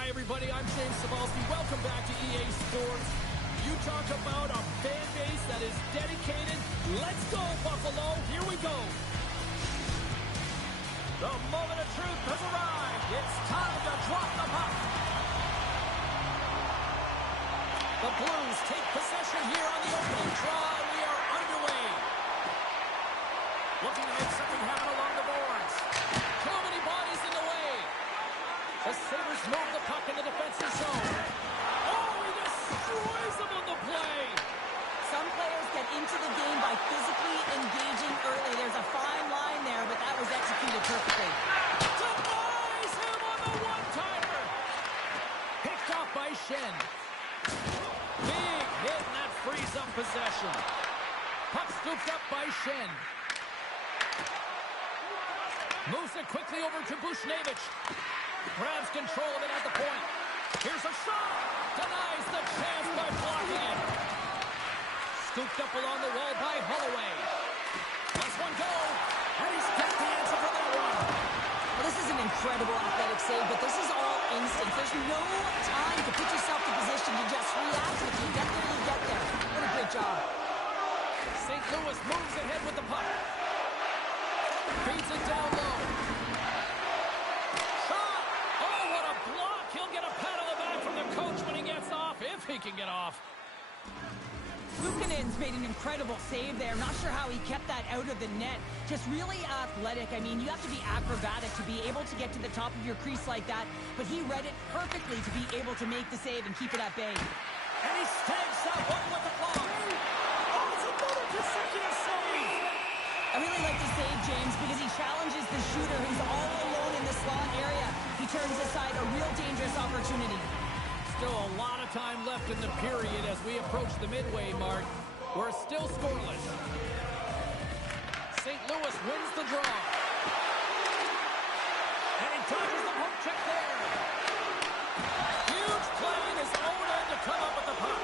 Hi, everybody. I'm James Cebulski. Welcome back to EA Sports. You talk about a fan base that is dedicated. Let's go, Buffalo. Here we go. The moment of truth has arrived. It's time to drop the puck. The Blues take possession here on the opening draw, and we are underway. Looking to make something happen along the boards. Too many bodies in the way. The Sabres move the puck in the defensive zone. Oh, he destroys them on the play. Some players get into the game by physically engaging early. There's a fine line there, but that was executed perfectly. Demise him on the one-timer. Picked off by Shen. Big hit, and that frees up possession. Puck scooped up by Shen. Moves it quickly over to Bushnevich. Grabs control of it at the point. Here's a shot. Denies the chance by blocking it. Scooped up along the wall by Holloway. Lets one go. And he's got the answer for that one. Well, this is an incredible athletic save, but this is all instinct. There's no time to put yourself in position to just react. If you get there, you get there. What a great job. St. Louis moves ahead with the puck. Feeds it down low. Shot! Oh, what a block! He'll get a pat on the back from the coach when he gets off, if he can get off. Luukkonen's made an incredible save there. Not sure how he kept that out of the net. Just really athletic. I mean, you have to be acrobatic to be able to get to the top of your crease like that, but he read it perfectly to be able to make the save and keep it at bay. And he stakes out one with the block. Oh, it's another consecutive save! I really like the save, James, because he challenges the shooter who's all alone in the slot area. He turns aside a real dangerous opportunity. Still a lot of time left in the period as we approach the midway mark. We're still scoreless. St. Louis wins the draw. And he dodges the poke check there. Huge play in his own end to come up with the puck.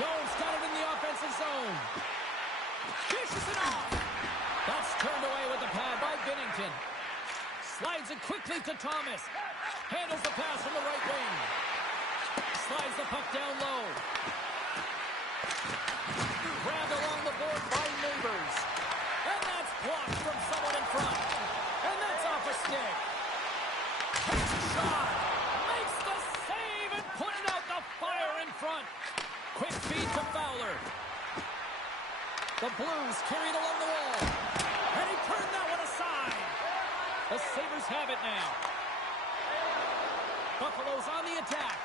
Dome's got it in the offensive zone. Dishes it off. That's turned away with the pad by Binnington. Slides it quickly to Thomas. Handles the pass from the right wing. Slides the puck down low. Grabbed along the board by Neighbors. And that's blocked from someone in front. And that's off a stick. Takes a shot. Makes the save and putting out the fire in front. Quick feed to Fowler. The Blues carried along the wall. And he turned that one aside. The Sabres have it now. Buffalo's on the attack.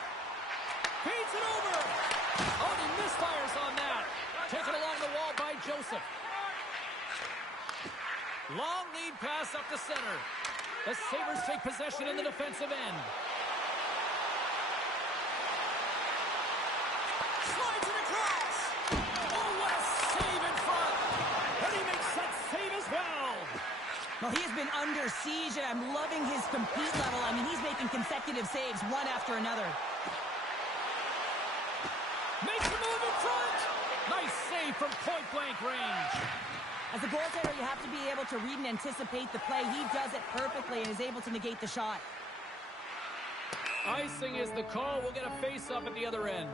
Feeds it over. Oh, he misfires on that. Taken along the wall by Joseph. Long lead pass up the center. The Sabres take possession in the defensive end. Slides it across. Oh, what a save in front. And he makes that save as well. Well, he has been under siege, and I'm loving his compete level. I mean, he's making consecutive saves, one after another. Makes a move in front. Nice save from point-blank range. As a goaltender, you have to be able to read and anticipate the play. He does it perfectly and is able to negate the shot. Icing is the call. We'll get a face-up at the other end.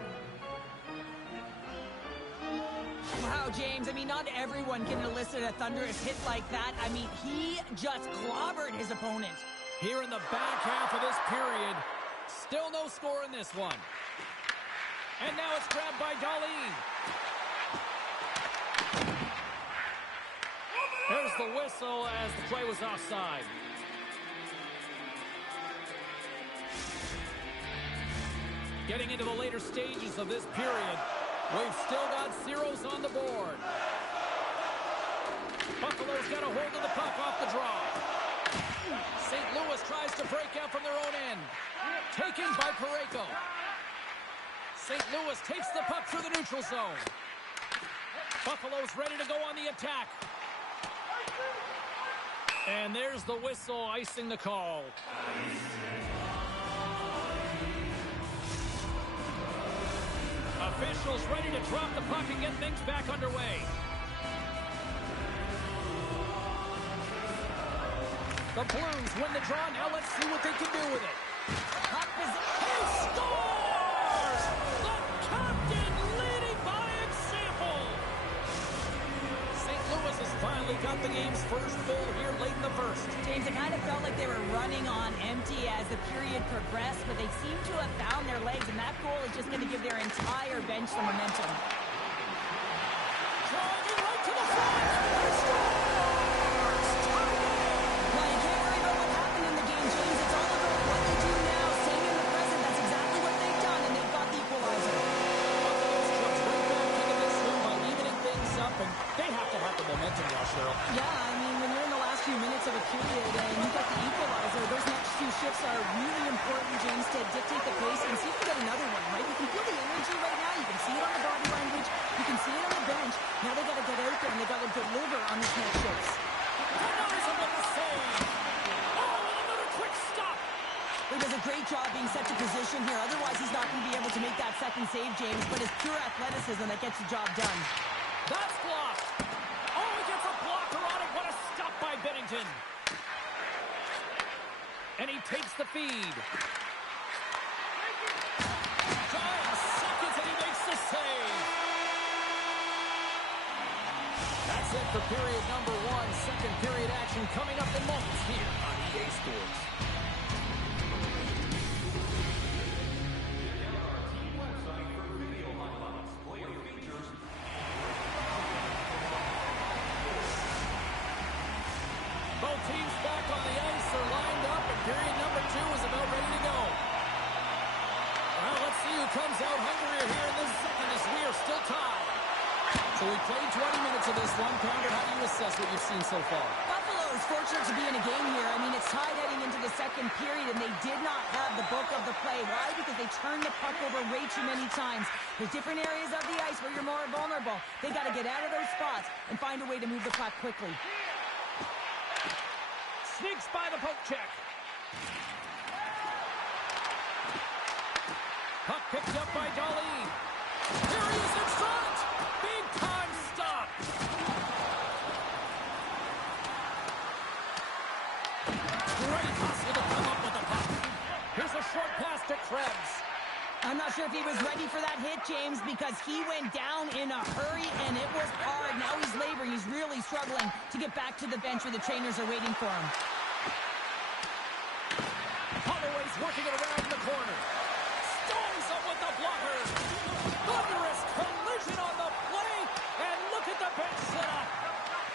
Wow, James, I mean, not everyone can elicit a thunderous hit like that. I mean, he just clobbered his opponent. Here in the back half of this period, still no score in this one. And now it's grabbed by Dahlin. There's the whistle as the play was offside. Getting into the later stages of this period, we've still got zeros on the board. Buffalo's got a hold of the puck off the draw. St. Louis tries to break out from their own end. Taken by Parayko. St. Louis takes the puck through the neutral zone. Buffalo's ready to go on the attack. And there's the whistle icing the call. Officials ready to drop the puck and get things back underway. The Blues win the draw. Now let's see what they can do with it. game's first goal here late in the first. James, it kind of felt like they were running on empty as the period progressed, but they seem to have found their legs, and that goal is just going to give their entire bench some momentum. Driving right to the front. He scores! Well, you can't worry about what happened in the game, James. It's all about what they do now, staying in the present. That's exactly what they've done, and they've got the equalizer. Buffalo's jumped right back into this one by evening things up, and they have to have the momentum now, Cheryl. Yeah, I mean, when you're in the last few minutes of a period and you got the equalizer, those next few shifts are really important, James, to dictate the pace and see if you get another one, right? You can feel the energy right now. You can see it on the body language. You can see it on the bench. Now they got to get out there and they got to deliver on these next shifts. Denies him with the save. Oh, and another quick stop. He does a great job being set to position here. Otherwise, he's not going to be able to make that second save, James, but it's pure athleticism that gets the job done. That's blocked. Oh, he gets a blocker on it. What a stop by Bennington. And he takes the feed. Giant seconds and he makes the save. That's it for period number one. Second period action coming up in moments here on EA Sports. Both teams back on the ice are lined up, and period number two is about ready to go. Well, let's see who comes out hungrier here in this second as we are still tied. So we played 20 minutes of this one. Pounder, how do you assess what you've seen so far? Buffalo is fortunate to be in a game here. I mean, it's tied heading into the second period, and they did not have the bulk of the play. Why? Because they turned the puck over way too many times. There's different areas of the ice where you're more vulnerable. They got to get out of those spots and find a way to move the puck quickly. Sneaks by the poke check. Puck picked up by Dolly. Here he is in front. Big time stop. Great hustle to come up with the puck. Here's a short pass to Krebs. I'm not sure if he was ready for that hit, James, because he went down in a hurry, and it was hard. Now he's laboring. He's really struggling to get back to the bench where the trainers are waiting for him. Holloway's working it around the corner. Storms up with the blocker. Thunderous collision on the play, and look at the bench setup.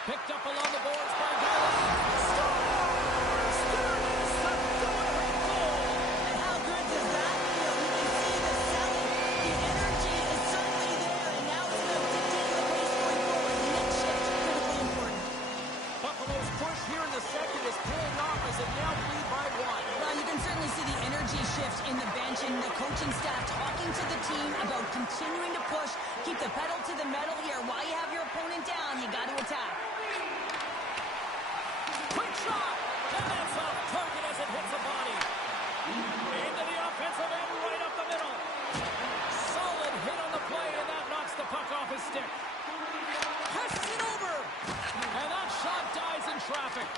Picked up along the boards by Galley. Scores! There it is, the go-ahead goal. And how good does that feel? You can see the selling. The energy is certainly there, and now it's about dictating the pace going forward. The next shift, critically important. Buffalo's push here in the second is paying off as it now lead by one. Well, you can certainly see the energy shift in the bench and the coaching staff talking to the team about continuing to push, keep the pedal to the metal here. While you have your opponent down, you got to attack. Quick shot! And that's off target as it hits the body. Into the offensive end, right up the middle. Solid hit on the play, and that knocks the puck off his stick. Presses it over! And that shot dies in traffic.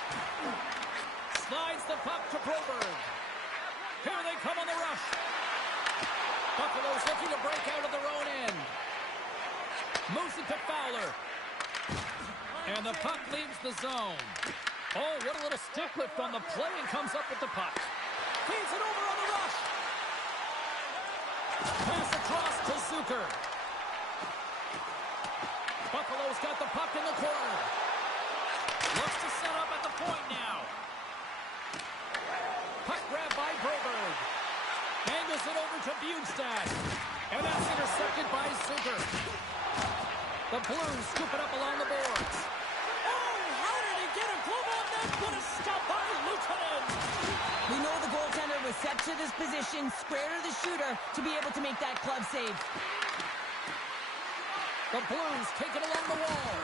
Slides the puck to Broberg. Here they come on the rush. Buffalo's looking to break out of their own end. Moves it to Fowler. And the puck leaves the zone. Oh, what a little stick lift on the play, and comes up with the puck. Feeds it over on the rush. Pass across to Zucker. Buffalo's got the puck in the corner. Looks to set up at the point now. Puck grab by Broberg. Angles it over to Bjugstad. And that's intercepted by Zucker. The Blues scoop it up along the boards. Oh, how did he get a glove on that? What a stop by Luukkonen. We know the goaltender was set to this position, square to the shooter, to be able to make that club save. The Blues take it along the wall.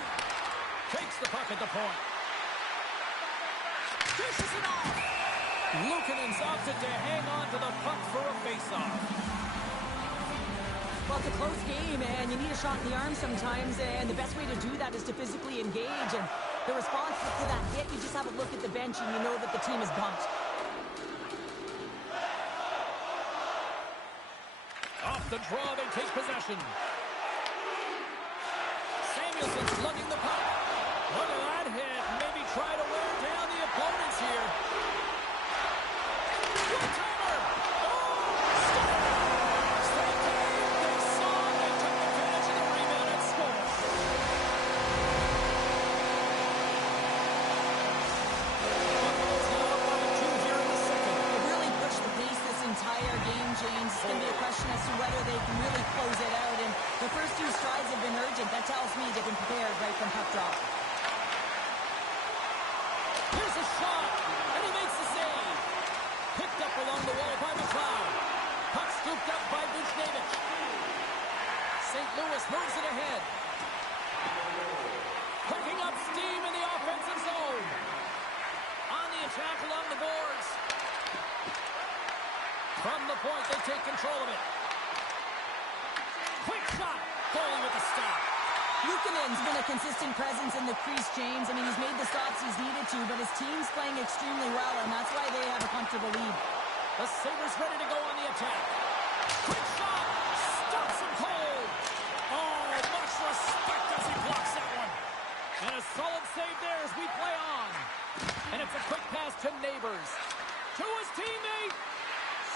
Takes the puck at the point. Dishes it off. Luukkonen's opted to hang on to the puck for a face-off. Well, it's a close game, and you need a shot in the arm sometimes, and the best way to do that is to physically engage. And the response to that hit, you just have a look at the bench, and you know that the team is bumped. Off the draw, they take possession. Samuelson's lugging the puck. Look at that hit. James. It's going to be a question as to whether they can really close it out. And the first few strides have been urgent. That tells me they've been prepared right from puck drop. Here's a shot, and he makes the save. Picked up along the wall by McLeod. Puck scooped up by Buchnevich. St. Louis moves it ahead. Picking up steam in the offensive zone. On the attack along the boards. From the point, they take control of it. Quick shot. Goalie with a stop. Luukkonen's been a consistent presence in the crease, James. I mean, he's made the stops he's needed to, but his team's playing extremely well, and that's why they have a comfortable lead. The Sabres ready to go on the attack. Quick shot. Stops him cold. Oh, much respect as he blocks that one. And a solid save there as we play on. And it's a quick pass to Neighbors. To his teammate.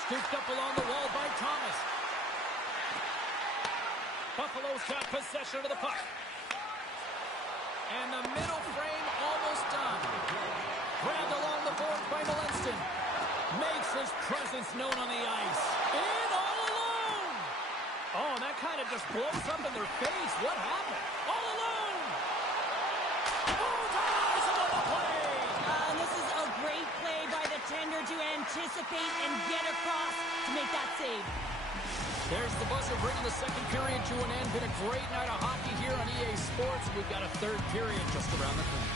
Scooped up along the wall by Thomas. Buffalo's got possession of the puck. And the middle frame almost done. Grabbed along the board by Malinston. Makes his presence known on the ice. In all alone. Oh, and that kind of just blows up in their face. What happened? All alone. Oh, ties him on the play. This is a great play by the tender to anticipate and get across to make that save. There's the buzzer bringing the second period to an end. Been a great night of hockey here on EA Sports. We've got a third period just around the corner.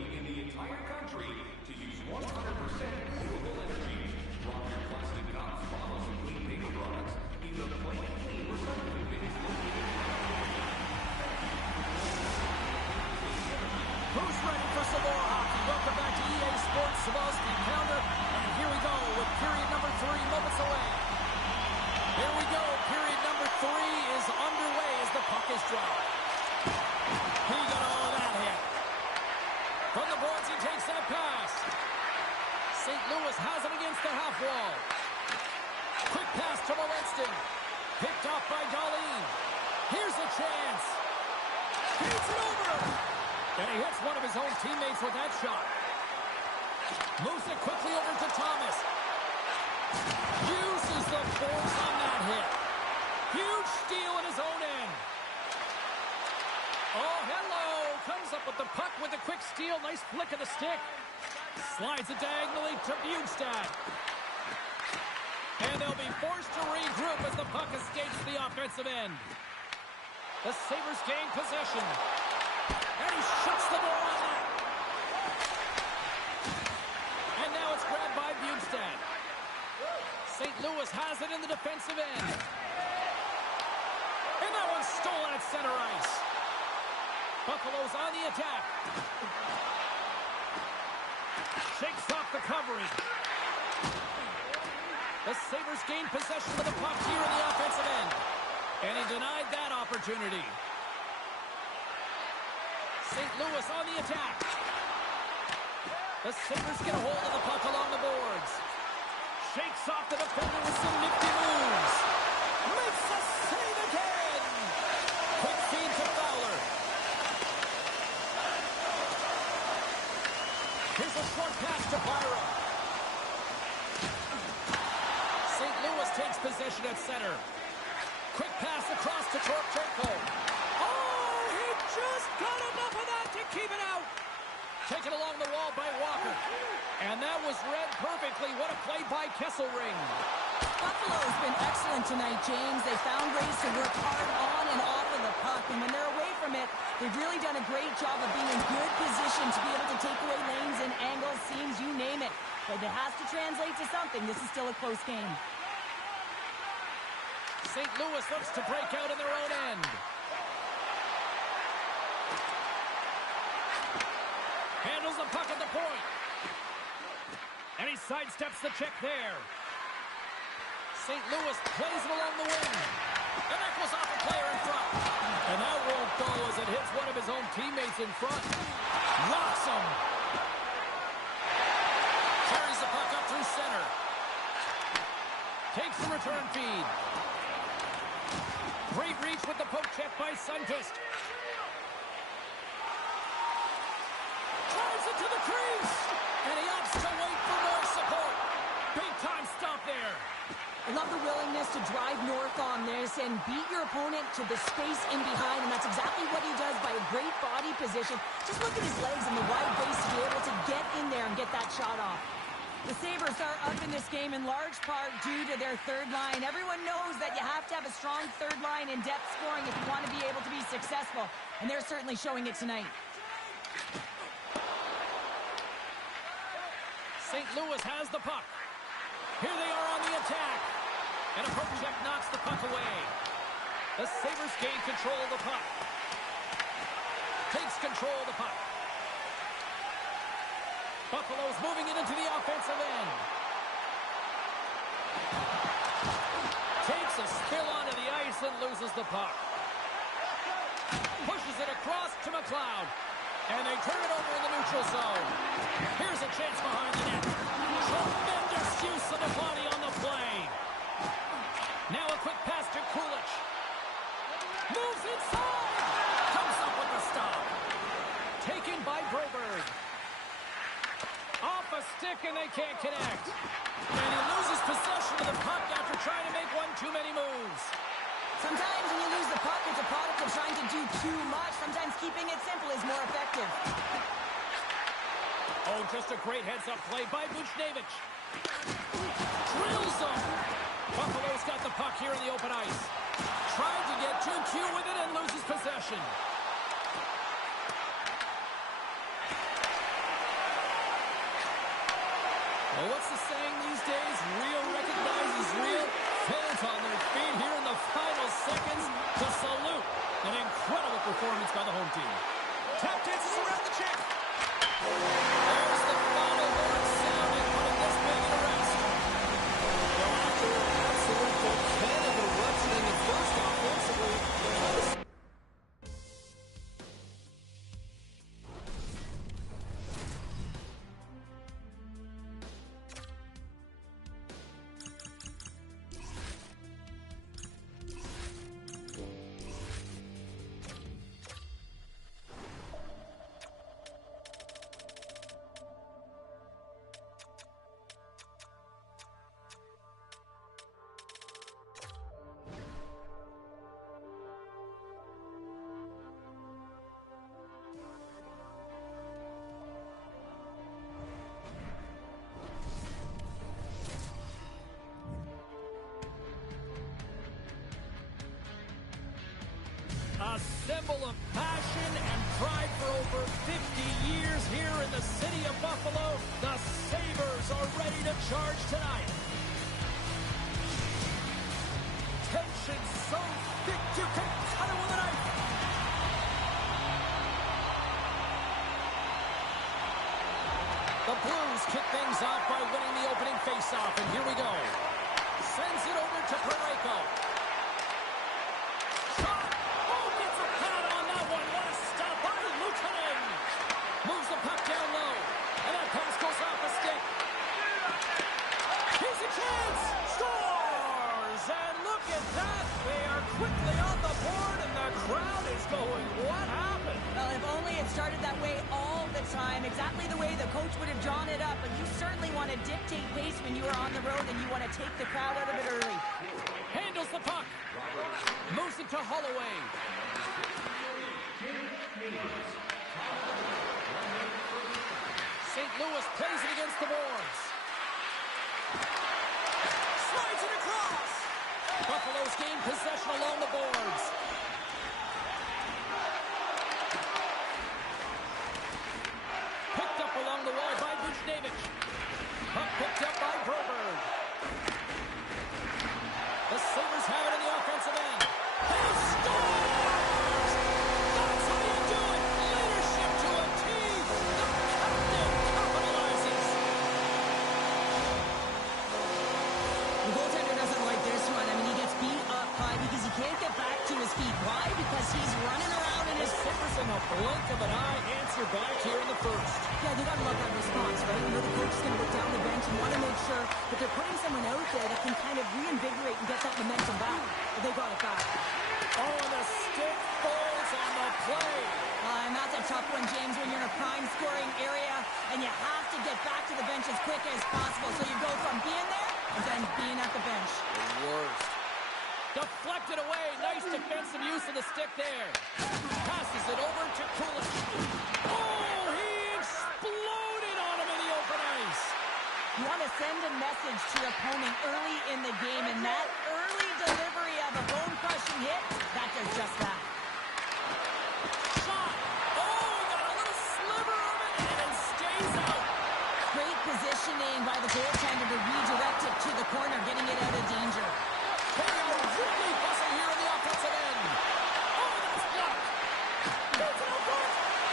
In the entire country to use 100% renewable energy. Drop your plastic cups, bottles, and clean paper products in the Play Clean recycling bins. Who's ready for some more hockey? Welcome back to EA Sports. Savalsky counter. And here we go with period number 3 moments away. Here we go. Period number 3 is underway as the puck is dropped. He got all of that hit. From the boards, he takes that pass. St. Louis has it against the half wall. Quick pass to Malinston. Picked off by Darlene. Here's a chance. Feeds it over. And he hits one of his own teammates with that shot. Moves it quickly over to Thomas. Uses the force on that hit. Huge steal in his own end. Oh, hello. Comes up with the puck with a quick steal. Nice flick of the stick. Slides it diagonally to Bjugstad. And they'll be forced to regroup as the puck escapes the offensive end. The Sabres gain possession. And he shuts the door on that. And now it's grabbed by Bjugstad. St. Louis has it in the defensive end. And that one's stolen at center ice. Buffalo's on the attack. Shakes off the covering. The Sabres gain possession of the puck here in the offensive end. And he denied that opportunity. St. Louis on the attack. The Sabres get a hold of the puck along the boards. Shakes off the defender with some nifty moves. Makes the save again. Quick feed to Fowler. Here's a short pass to Byron. St. Louis takes possession at center. Quick pass across to Torchenko. Oh, he just got enough of that to keep it out. Taken along the wall by Walker. And that was read perfectly. What a play by Kesselring. Buffalo's been excellent tonight, James. They found ways to work hard on and off of the puck. And when they're away from it, they've really done a great job of being in good position to be able to take away lanes and angles, seams, you name it. But it has to translate to something. This is still a close game. St. Louis looks to break out in their own end. Handles the puck at the point. And he sidesteps the check there. St. Louis plays it along the wing. And that goes off a player in front. And that won't go as it hits one of his own teammates in front. Rocks him. Carries the puck up through center. Takes the return feed. Great reach with the poke check by Sundqvist. Drives it to the crease. And he opts to wait for more support. Big time stop there. I love the willingness to drive north on this and beat your opponent to the space in behind, and that's exactly what he does by a great body position. Just look at his legs and the wide base to be able to get in there and get that shot off. The Sabres are up in this game in large part due to their third line. Everyone knows that you have to have a strong third line in depth scoring if you want to be able to be successful, and they're certainly showing it tonight. St. Louis has the puck. Here they are on the attack. And a poke check knocks the puck away. The Sabres gain control of the puck. Takes control of the puck. Buffalo's moving it into the offensive end. Takes a spill onto the ice and loses the puck. Pushes it across to McLeod. And they turn it over in the neutral zone. Here's a chance behind the net. Tremendous use of the body on the play. Now a quick pass to Kulich. Moves inside. Comes up with the stop. Taken by Broberg. Off a stick and they can't connect. And he loses possession of the puck after trying to make one too many moves. Sometimes when you lose the puck, it's a product of trying to do too much. Sometimes keeping it simple is more effective. Oh, just a great heads-up play by Buchnevich. Drills him. Buffalo's got the puck here in the open ice. Tried to get too cute with it and loses possession. Well, what's the saying these days? Real recognizes real. Fans on their feet here in the final seconds to salute. An incredible performance by the home team. Tap dances around the check. There's the final word sounding, putting this big in a rest. Well, after an absolute volcanic eruption in the first offensively, A symbol of passion and pride for over 50 years here in the city of Buffalo. The Sabres are ready to charge tonight. Tension so thick you can cut it with a knife. The Blues kick things off by winning the opening faceoff, and here we go. Sends it over to Parayko. Moves the puck down low. And that pass goes off a stick. Here's a chance. Scores! And look at that. They are quickly on the board, and the crowd is going, what happened? Well, if only it started that way all the time, exactly the way the coach would have drawn it up, but you certainly want to dictate pace when you are on the road, and you want to take the crowd out of it early. Handles the puck. Moves it to Holloway. St. Louis plays it against the boards. Slides it across. Buffalo's gained possession along the boards. Picked up along the wall by Buchnevich. Puck picked up by Broberg. The Sabres have it in the offensive end. He scores! That's how you do it! Leadership to a team! The captain capitalizes! The goaltender doesn't like this one. I mean, he gets beat up high because he can't get back to his feet. Why? Because he's running around in his... Sabres in a blink of an eye answer back here in the first. Yeah, they gotta love that response, right? You know, the coach is gonna look down the bench and want to make sure that they're putting someone out there that can kind of reinvigorate and get that momentum back. But they got it back. Oh, and the stick falls on the play. And that's a tough one, James, when you're in a prime scoring area. quick as possible. So you go from being there and then being at the bench. The worst. Deflected away. Nice defensive use of the stick there. Passes it over to Kulich. Oh, he exploded on him in the open ice. You want to send a message to your opponent early in the game, and that early delivery of a bone-crushing hit, that does just that. Shot. Oh, he got a little sliver of it and stays out. Great positioning by the goaltender to redirect it to the corner, getting it out of danger. They are really fussing here on the offensive end. Oh, that's blocked. Gets it out front.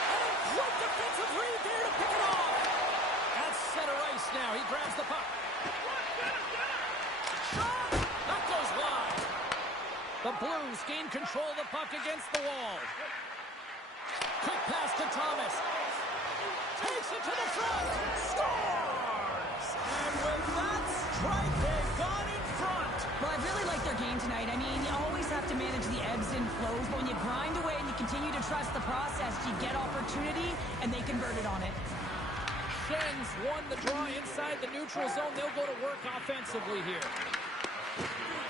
And a great defensive read there to pick it off. At center ice now. He grabs the puck. Shot. That goes wide. The Blues gain control of the puck against the wall. Quick pass to Thomas. Takes it to the front. Scores! And with that strike, they've gone in front. Well, I really like their game tonight. I mean, you always have to manage the ebbs and flows, but when you grind away and you continue to trust the process, you get opportunity, and they converted on it. Shen's won the draw inside the neutral zone. They'll go to work offensively here.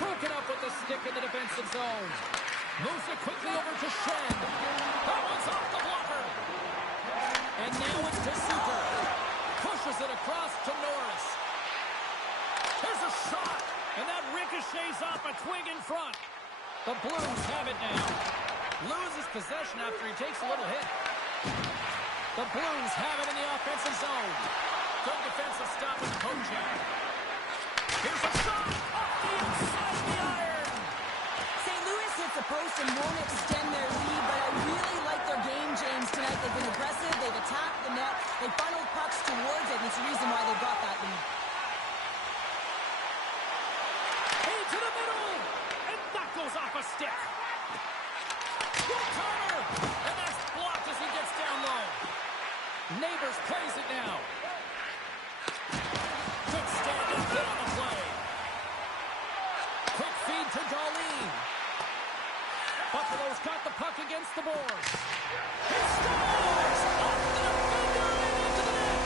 Broken up with the stick in the defensive zone. Moves it quickly over to Shen. That one's off the blocker. And now it's to Suter. Pushes it across to Norris. There's a shot. And that ricochets off a twig in front. The Blues have it now. Loses possession after he takes a little hit. The Blues have it in the offensive zone. Good defensive stop with Kojak. Here's a shot off the inside of the iron. St. Louis hits the post and won't extend their lead, but I really like their game, James, tonight. They've been aggressive. They've attacked the net. They funneled pucks towards it, and it's the reason why they got that lead. To the middle, and that goes off a stick. One-timer, and that's blocked as he gets down low. Neighbors plays it now. Good stand-up hit on the play. Quick feed to Darlene. Buffalo's got the puck against the boards. He scores! Off the defender and into the net.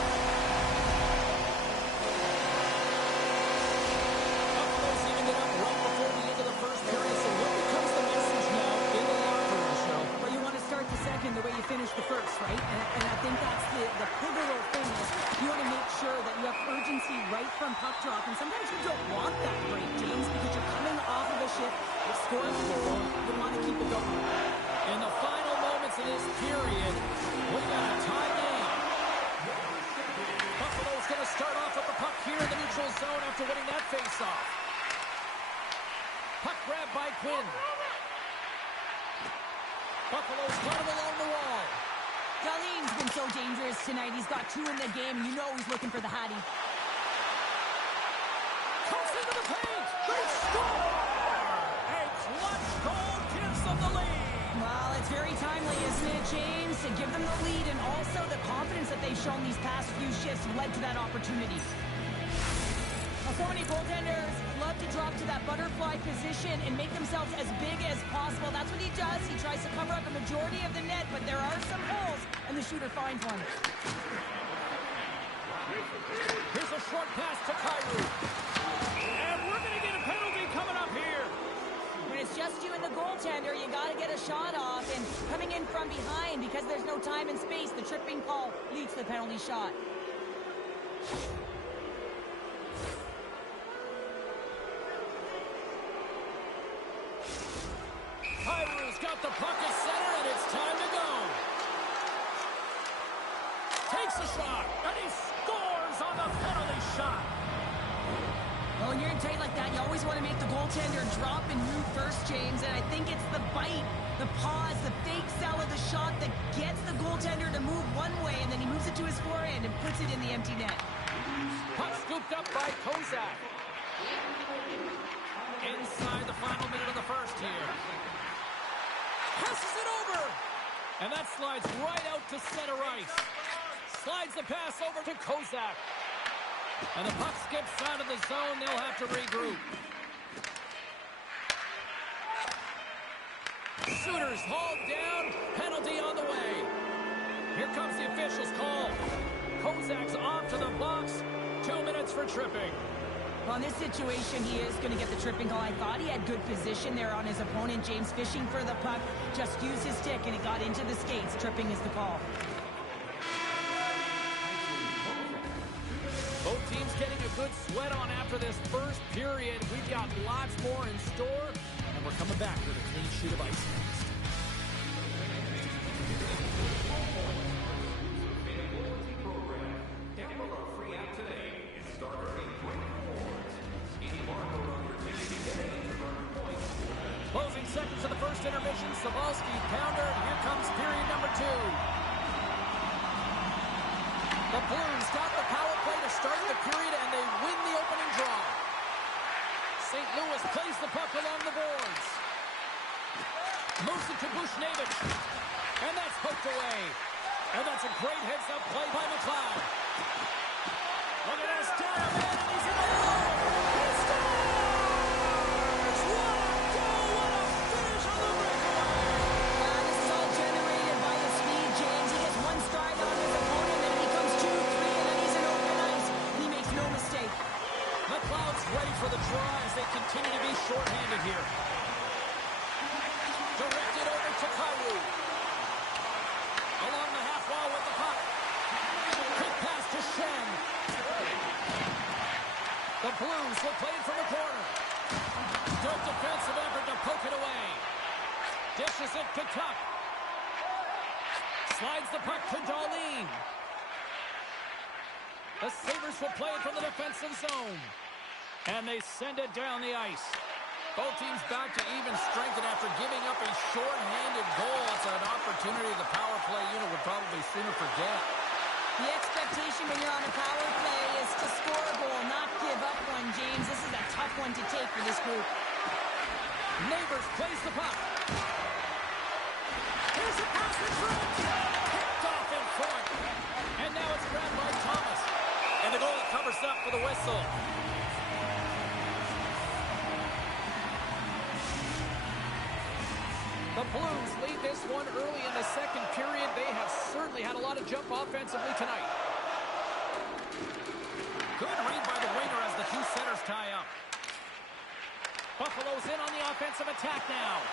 Buffalo's evened it up right before the end of the first period, so what becomes the message now in the locker room, show? Well, you want to start the second the way you finished the first, right? And I think that's the pivotal thing is you want to make sure that you have urgency right from puck drop. And sometimes you don't want that break, James, because you're coming off of a shift. You're scoring a goal. You want to keep it going. In the final moments of this period, we got a tie game. Buffalo's going to start off with the puck here in the neutral zone after winning that face-off. Puck grab by Quinn. Buffalo's got him along the wall. Darlene's been so dangerous tonight. He's got two in the game. You know he's looking for the Hattie. Comes into the paint. They score! A clutch goal gives them the lead. Well, it's very timely, isn't it, James? To give them the lead and also the confidence that they've shown these past few shifts led to that opportunity. Well, so many goaltenders love to drop to that butterfly position and make themselves as big as possible. That's what he does. He tries to cover up a majority of the net, but there are some holes, and the shooter finds one. Here's a short pass to Kyrou. And we're going to get a penalty coming up here. When it's just you and the goaltender, you got to get a shot off. And coming in from behind, because there's no time and space, the tripping call leads to the penalty shot. Kyrou's got the puck at center, and it's time to go. Takes a shot, and he scores on the penalty shot. Well, when you're in tight like that, you always want to make the goaltender drop and move first, James. And I think it's the bite, the pause, the fake sell of the shot that gets the goaltender to move one way, and then he moves it to his forehand and puts it in the empty net. Puck scooped up by Kozak. Inside the final minute of the first here. Passes it over. And that slides right out to center ice. Slides the pass over to Kozak. And the puck skips out of the zone. They'll have to regroup. Shooters hauled down. Penalty on the way. Here comes the official's call. Kozak's off to the box. 2 for tripping. Well, in this situation, he is going to get the tripping call. I thought he had good position there on his opponent. James fishing for the puck, just used his stick, and it got into the skates. Tripping is the call. Both teams getting a good sweat on after this first period. We've got lots more in store, and we're coming back with a clean sheet of ice next. Closing seconds of the first intermission. Sabalski, pounder, and here comes period number 2. The Blues got the power play to start the period, and they win the opening draw. St. Louis plays the puck along the boards. Moves it to Bushnevich. And that's poked away. And that's a great heads-up play by McLeod. Look at this, down a man, and he's in the goal. He scores! What a goal! What a finish on the breakaway! This is all generated by his speed, James. He gets one stride on his opponent, then he comes 2, 3, and then he's in open ice. And he makes no mistake. McLeod's ready for the draw as they continue to be shorthanded here. Directed over to Kyrou. Along the half wall with the puck. Quick pass to Shen. The Blues will play it from the corner. Good defensive effort to poke it away. Dishes it to Tuck. Slides the puck to Darlene. The Sabres will play it from the defensive zone. And they send it down the ice. Both teams back to even strength, and after giving up a short-handed goal, it's an opportunity the power play unit would probably sooner forget. The expectation when you're on a power play is to score a goal, not give up one, James. This is a tough one to take for this group. Neighbors plays the puck. Here's a pass in front. Picked off in front. And now it's grabbed by Thomas. And the goal covers up for the whistle. The Blues lead this one early in the second period. They have certainly had a lot of jump offensively tonight. Good read by the winger as the two centers tie up. Buffalo's in on the offensive attack now.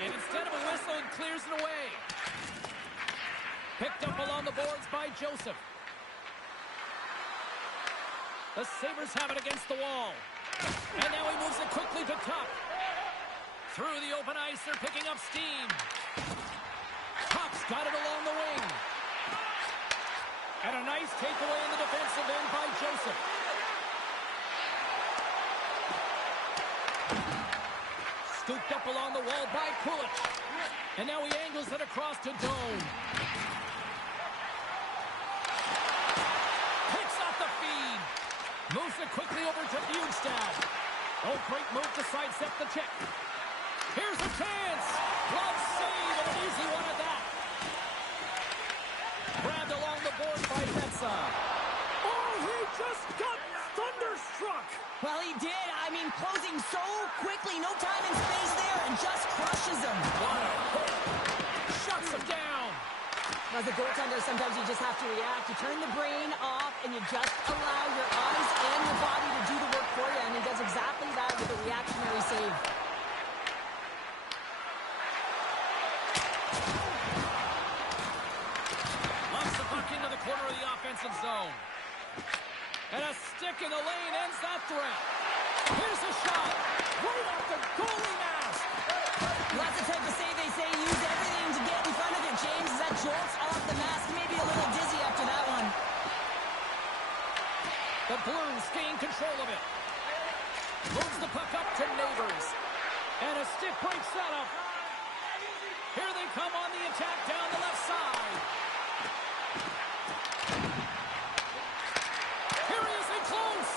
And instead of a whistle, it clears it away. Picked up along the boards by Joseph. The Sabres have it against the wall. And now he moves it quickly to Tuck. Through the open ice, they're picking up steam. Tuck's got it along the wing. And a nice takeaway in the defensive end by Joseph. Scooped up along the wall by Kulich. And now he angles it across to Doan. Picks off the feed. Moves it quickly over to Bjugstad. Oh, great move to sidestep the check. Here's a chance. Glove save, and an easy one at that. Grabbed along the board by Betsa. Oh, he just got thunderstruck. Well, he did. I mean, closing so quickly. No time and space there, and just crushes him. What a hit. Shuts him down. As a goaltender, sometimes you just have to react. You turn the brain off, and you just allow your eyes and your body to do the work for you, and he does exactly that with a reactionary save. Launch the puck into the corner of the offensive zone. And a stick in the lane ends that threat. Here's a shot. Right off the goalie mask. Well, that's the type of save they say use everything to get in front of it, James. As that jolts off the mask, maybe a little dizzy after that one. The Blues gain control of it. Moves the puck up to Neighbors. And a stick breaks that up. Here they come on the attack down the left side. Here he is in close.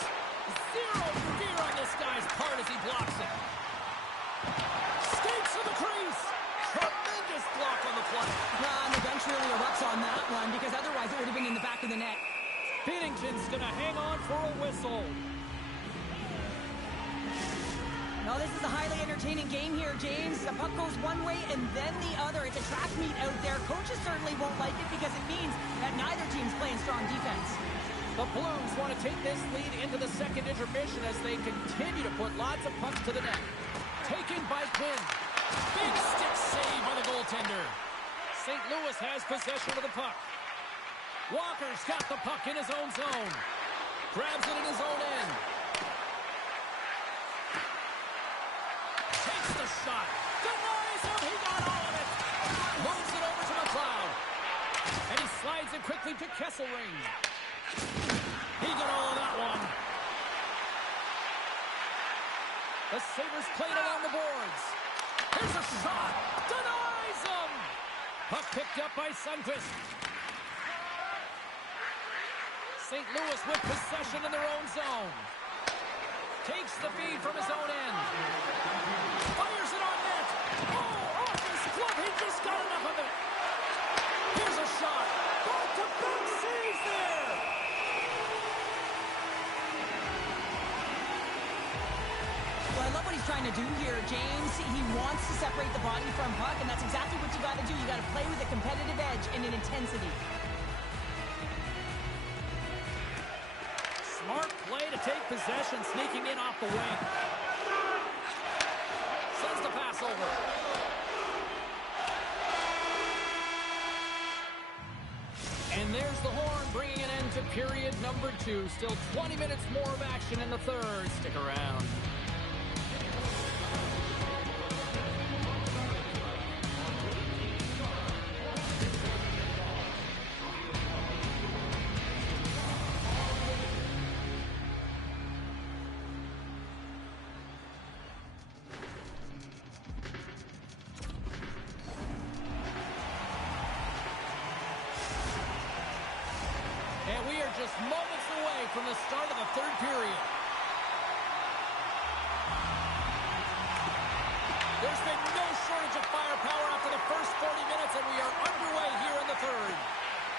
Zero fear on this guy's part as he blocks it. Skates to the crease. Tremendous block on the play. And the bench really erupts on that one, because otherwise it would have been in the back of the net. Binnington's going to hang on for a whistle. Oh, this is a highly entertaining game here, James. The puck goes one way and then the other. It's a track meet out there. Coaches certainly won't like it because it means that neither team's playing strong defense. The Blues want to take this lead into the second intermission as they continue to put lots of pucks to the net. Taken by Quinn. Big stick save by the goaltender. St. Louis has possession of the puck. Walker's got the puck in his own zone. Grabs it in his own end. Takes the shot. Denies him. He got all of it. Moves it over to McLeod. And he slides it quickly to Kesselring. He got all of that one. The Sabres played along the boards. Here's a shot. Denies him. Puck picked up by Sundqvist. St. Louis with possession in their own zone. Takes the feed from his own end. Fires it on net. Oh, off his glove. He just got enough of it. Here's a shot. Back-to-back saves there. Well, I love what he's trying to do here, James. He wants to separate the body from puck, and that's exactly what you got to do. You got to play with a competitive edge and an intensity. Smart play to take possession, sneaking in off the wing. Sends the pass over. And there's the horn, bringing an end to period number 2. Still 20 minutes more of action in the third. Stick around. And we are just moments away from the start of the third period. There's been no shortage of firepower after the first 40 minutes, and we are underway here in the third.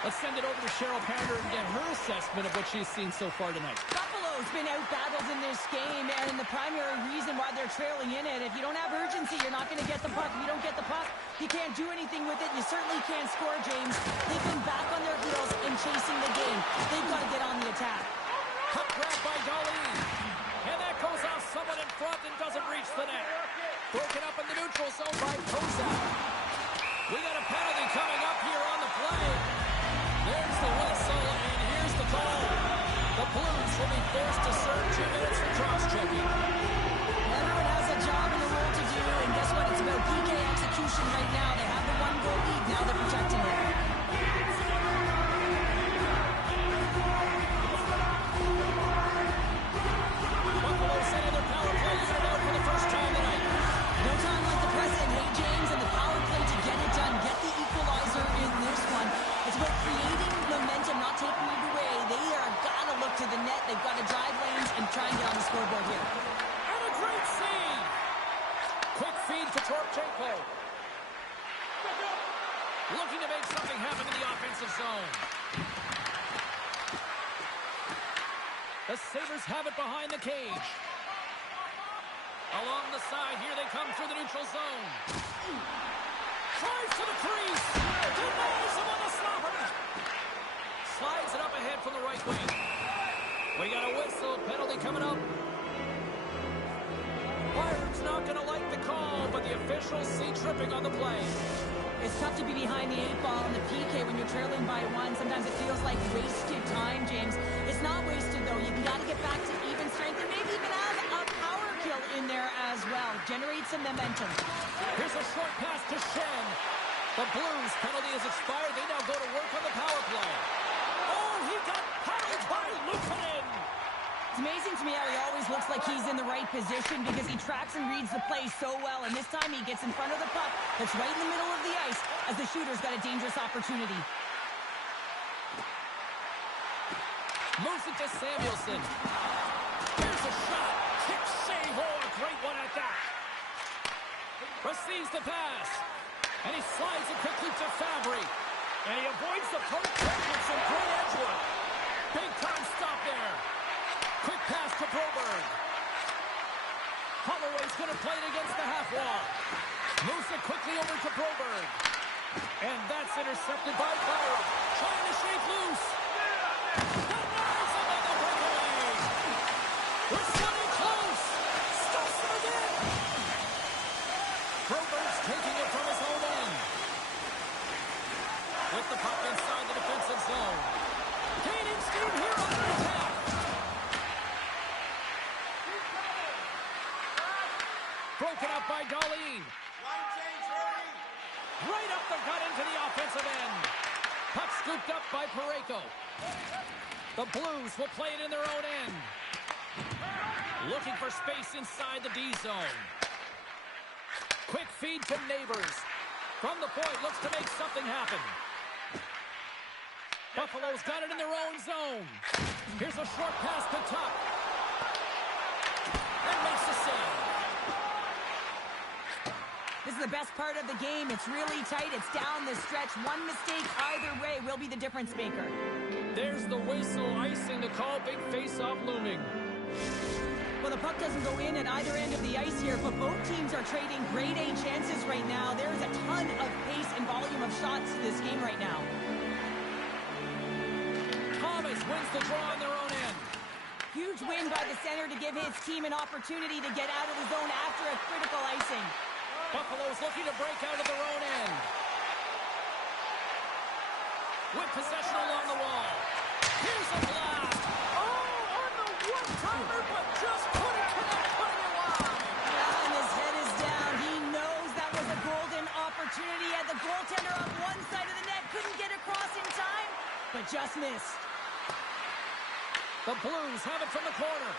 Let's send it over to Cheryl Pounder and get her assessment of what she's seen so far tonight. Buffalo's been out-battled in this game, and the primary reason why they're trailing in it, if you don't have urgency, you're not going to get the puck. If you don't get the puck, you can't do anything with it. You certainly can't score, James. They've been back on their heels and chasing the game. They've got to get on the attack. Puck grab by Darlene. And that goes off someone in front and doesn't reach the net. Broken up in the neutral zone by Kozak. We got a penalty coming up here on the play. There's the whistle, and here's the call. The Blues will be forced to serve 2 minutes for cross-checking. Everyone has a job and a role to do, and guess what? It's about PK execution right now. They have the one-goal lead. Now they're protecting it. Buffalo sending their power play unit out for the first time tonight. No time like the present, hey, James, and the power play to get it done. Get the equalizer in this one. It's about creating momentum, not taking it away. They are got to look to the net. They've got to drive lanes and try and get on the scoreboard here. And a great save. Quick feed to Torchenko. Looking to make something happen in the offensive zone. The Sabres have it behind the cage. Along the side, here they come through the neutral zone. Drives to the crease. Denies him on the stopper. Slides it up ahead from the right wing. We got a whistle. Penalty coming up. Pirates not going to like the call, but the officials see tripping on the play. It's tough to be behind the 8-ball in the PK when you're trailing by 1. Sometimes it feels like wasted time, James. It's not wasted, though. You got to get back to even strength and maybe even have a power kill in there as well. Generate some momentum. Here's a short pass to Shen. The Blues penalty has expired. They now go to work on the power play. Oh, he got paddled by Luukkonen. It's amazing to me how he always looks like he's in the right position because he tracks and reads the play so well. And this time he gets in front of the puck that's right in the middle of the ice as the shooter's got a dangerous opportunity. Moves it to Samuelson. Here's a shot. Kick save. Oh, a great one at that. Receives the pass. And he slides it quickly to Fabry. And he avoids the poke check with some great edge work. Big time stop there. Quick pass to Broberg. Holloway's going to play it against the half wall. Moves it quickly over to Broberg. And that's intercepted by Byron. Trying to shake loose. And there's another breakaway. We're swimming close. Stuffs it again. Broberg's taking it from his own end. With the puck inside the defensive zone. Gaining steam here on the attack. Broken up by Darlene. Right up the gut into the offensive end. Puck scooped up by Parayko. The Blues will play it in their own end. Looking for space inside the D zone. Quick feed to Neighbors. From the point, looks to make something happen. Buffalo's got it in their own zone. Here's a short pass to Tuck. And makes the save. This is the best part of the game. It's really tight. It's down the stretch. One mistake either way will be the difference maker. There's the whistle, icing the call. Big face-off looming. Well, the puck doesn't go in at either end of the ice here, but both teams are trading grade A chances right now. There's a ton of pace and volume of shots to this game right now. Thomas wins the draw on their own end. Huge win by the center to give his team an opportunity to get out of the zone after a critical icing. Buffalo's looking to break out of their own end. With possession along the wall. Here's a blast. Oh, on the one-timer, but just couldn't connect, putting it wide. And his head is down. He knows that was a golden opportunity. Had the goaltender on one side of the net, couldn't get across in time, but just missed. The Blues have it from the corner.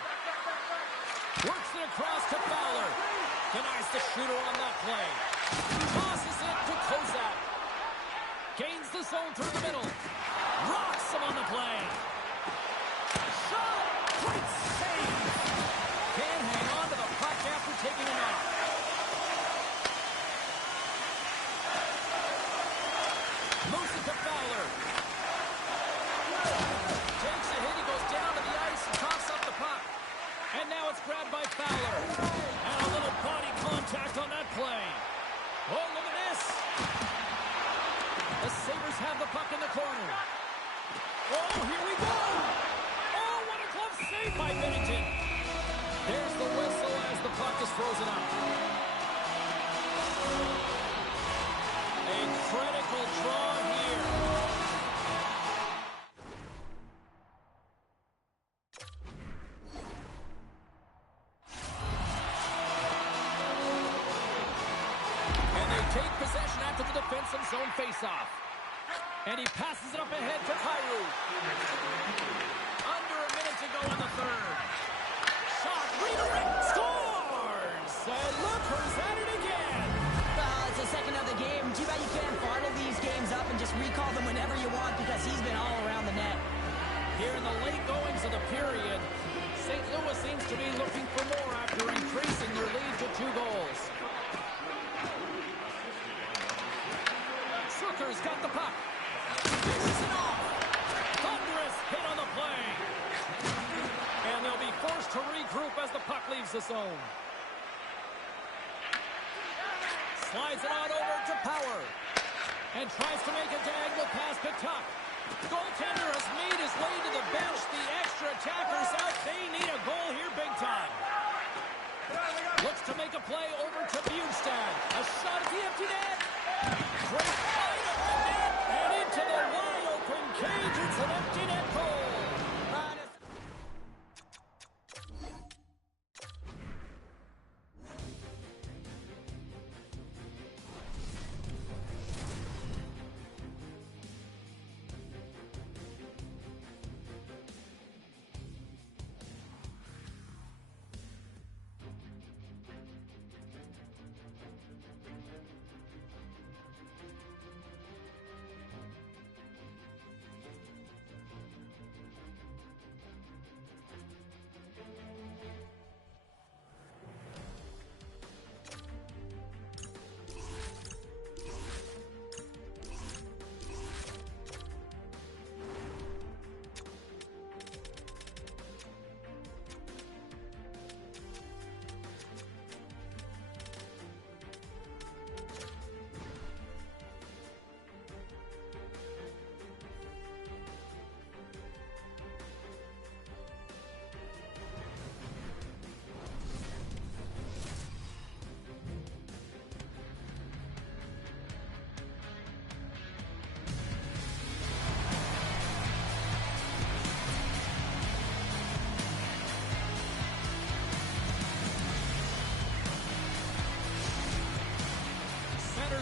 Works it across to Fowler. Denies the shooter on that play. Tosses it to Kozak. Gains the zone through the middle. Rocks him on the play. Shot! Great save! Can't hang on to the puck after taking it off. Moves it to Fowler. Takes a hit. He goes down to the ice and coughs up the puck. And now it's grabbed by Fowler. And a little body contact on that play. Oh, look at this. The Sabres have the puck in the corner. Oh, here we go. Oh, what a glove save by Binnington. There's the whistle as the puck is frozen up. A critical draw here. Take possession after the defensive zone faceoff. And he passes it up ahead to Kyrou. Under a minute to go in the third. Shot, redirect, scores! And look who's at it again. Well, it's the second of the game. Too bad you can't bottle these games up and just recall them whenever you want because he's been all around the net. Here in the late goings of the period, St. Louis seems to be looking for more after increasing their lead to 2 goals. Zucker's got the puck. Dishes it off. Thunderous hit on the play. And they'll be forced to regroup as the puck leaves the zone. Slides it on over to Power. And tries to make a diagonal pass to Tuck. Goaltender has made his way to the bench. The extra attackers out. They need a goal here big time. Looks to make a play over to Bjugstad. A shot at the empty net. Great fight of the net. And into the wide open cage. It's an empty net goal.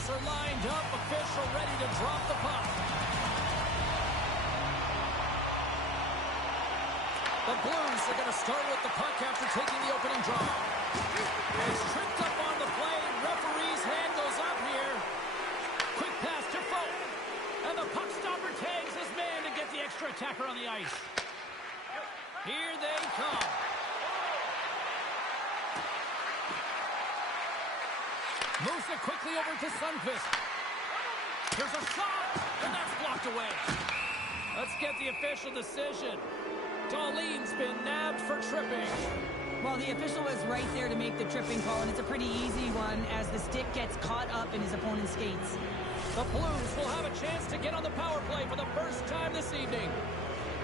are lined up. Official ready to drop the puck. The Blues are going to start with the puck after taking the opening draw. It's tripped up on the play. Referee's hand goes up here. Quick pass to Folk. And the puck stopper tags his man to get the extra attacker on the ice. Here they come. Moves it quickly over to Sundqvist. There's a shot, and that's blocked away. Let's get the official decision. Darlene's been nabbed for tripping. Well, the official was right there to make the tripping call, and it's a pretty easy one as the stick gets caught up in his opponent's skates. The Blues will have a chance to get on the power play for the first time this evening.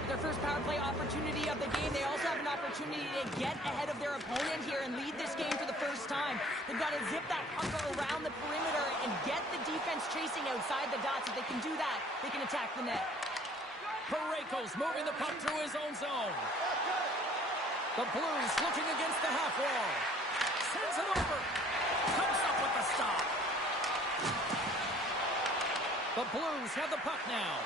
Their first power play opportunity of the game. They also have an opportunity to get ahead of their opponent here and lead this game for the first time. They've got to zip that puck around the perimeter and get the defense chasing outside the dots. If they can do that, they can attack the net. Parayko's moving the puck through his own zone. The Blues looking against the half wall. Sends it over. Comes up with the stop. The Blues have the puck now.